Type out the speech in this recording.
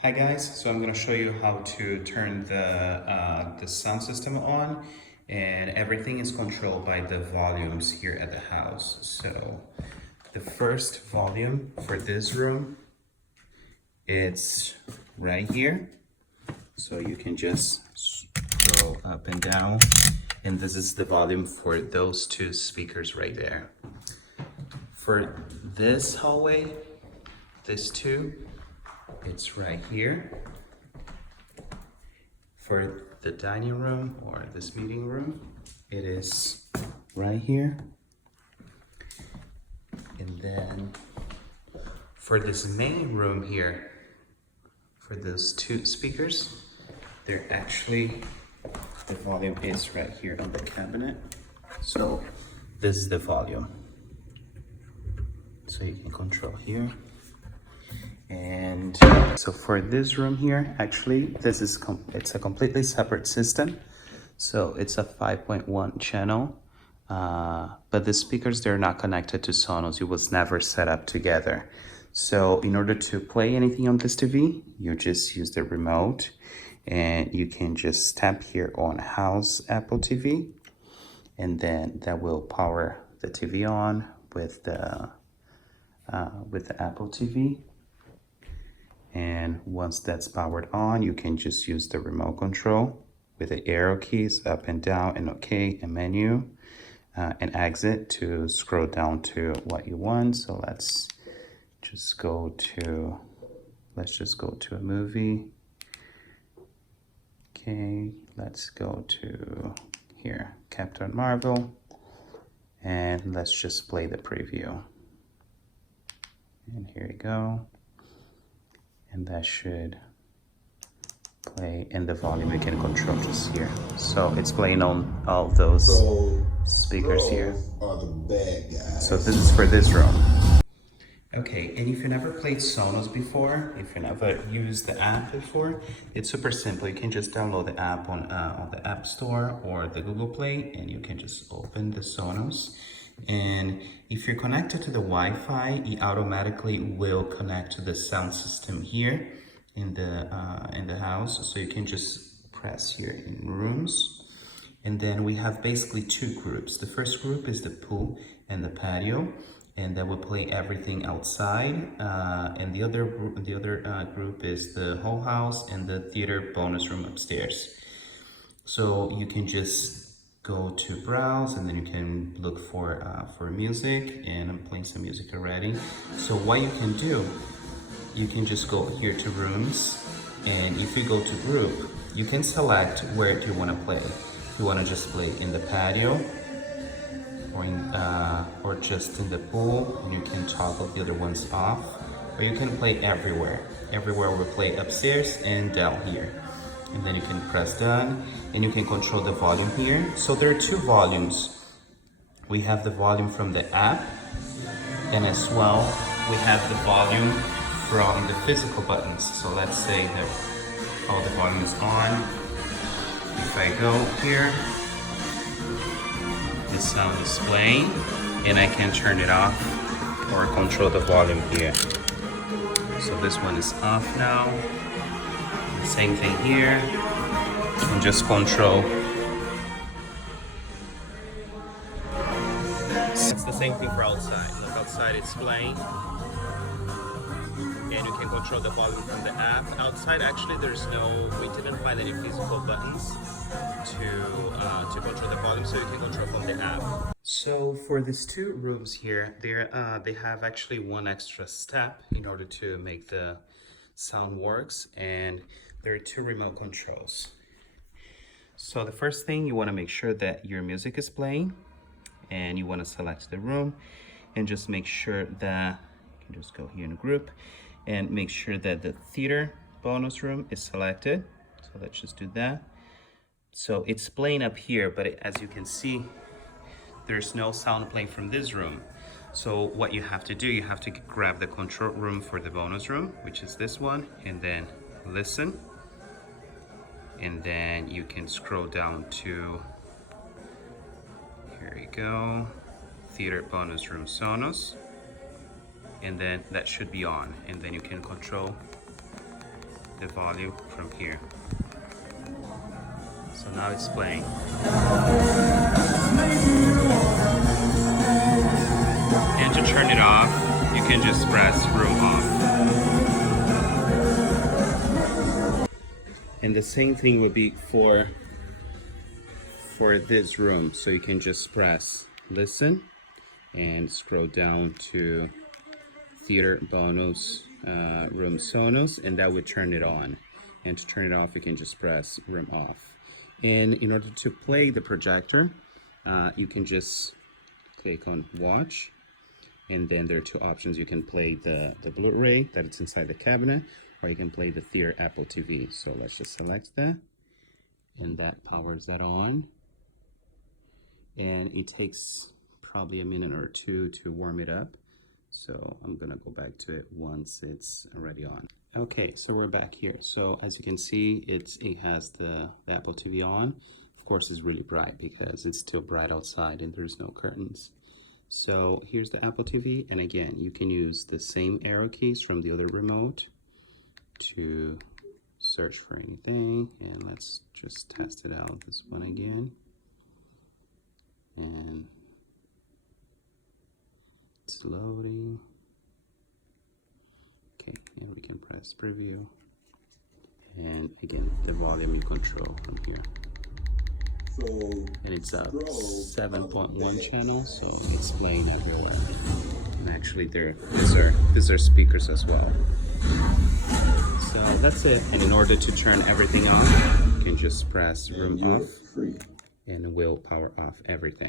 Hi guys, so I'm going to show you how to turn the sound system on, and everything is controlled by the volumes here at the house. So the first volume for this room, it's right here. So you can just scroll up and down, and this is the volume for those two speakers right there. For this hallway, this two, it's right here. For the dining room or this meeting room, it is right here. And then for this main room here, for those two speakers, they're actually, the volume is right here on the cabinet. So this is the volume. So you can control here. And so for this room here, actually, this is it's a completely separate system. So it's a 5.1 channel, but the speakers, they're not connected to Sonos. It was never set up together. So in order to play anything on this TV, you just use the remote, and you can just tap here on House Apple TV, and then that will power the TV on with the Apple TV. And once that's powered on, you can just use the remote control with the arrow keys up and down and OK and menu and exit to scroll down to what you want. So let's just go to a movie. Okay, let's go to here, Captain Marvel, and let's just play the preview. And here we go. And that should play, and the volume we can control just here. So it's playing on all those speakers here. Are the bad guys. So this is for this room. Okay, and if you never played Sonos before, if you never used the app before, it's super simple. You can just download the app on the App Store or the Google Play, and you can just open the Sonos. And if you're connected to the Wi-Fi, it automatically will connect to the sound system here in the house. So you can just press here in rooms. And then we have basically two groups. The first group is the pool and the patio, and that will play everything outside. And the other group is the whole house and the theater bonus room upstairs. So you can just go to browse, and then you can look for music, and I'm playing some music already. So what you can do, you can just go here to rooms, and if you go to group, you can select where do you want to play. If you want to just play in the patio or just in the pool, and you can toggle the other ones off, or you can play everywhere. Everywhere will play upstairs and down here. And then you can press done, and you can control the volume here. So there are two volumes. We have the volume from the app, and as well we have the volume from the physical buttons. So let's say that all the volume is on. If I go here, the sound is playing, and I can turn it off or control the volume here. So this one is off now. Same thing here, and just control. It's the same thing for outside. Look, outside it's playing, and you can control the volume from the app. Outside, actually, we didn't find any physical buttons to control the volume, so you can control from the app. So for these two rooms here, they have actually one extra step in order to make the sound works, and there are two remote controls. So the first thing, you want to make sure that your music is playing, and you want to select the room, and just make sure that you can just go here in group and make sure that the theater bonus room is selected. So let's just do that. So it's playing up here, but as you can see, there's no sound playing from this room. So what you have to do, you have to grab the control room for the bonus room, which is this one, and then listen. And then you can scroll down to, here we go, theater bonus room Sonos. And then that should be on. And then you can control the volume from here. So now it's playing. And to turn it off, you can just press room off. And the same thing would be for this room. So you can just press listen and scroll down to theater bonus room Sonos, and that would turn it on. And to turn it off, you can just press room off. And in order to play the projector, you can just click on watch, and then there are two options. You can play the Blu-ray that it's inside the cabinet, or you can play the theater Apple TV. So let's just select that, and that powers that on. And it takes probably a minute or two to warm it up. So I'm gonna go back to it once it's already on. Okay, so we're back here. So as you can see, it has the Apple TV on. Of course, it's really bright because it's still bright outside and there's no curtains. So here's the Apple TV, and again, you can use the same arrow keys from the other remote to search for anything. And let's just test it out, this one again. And it's loading. Okay, and we can press preview. And again, the volume you control from here. And it's a 7.1 channel, so it's playing everywhere. And actually, these are speakers as well. So that's it. And in order to turn everything on, you can just press room off, and it will power off everything.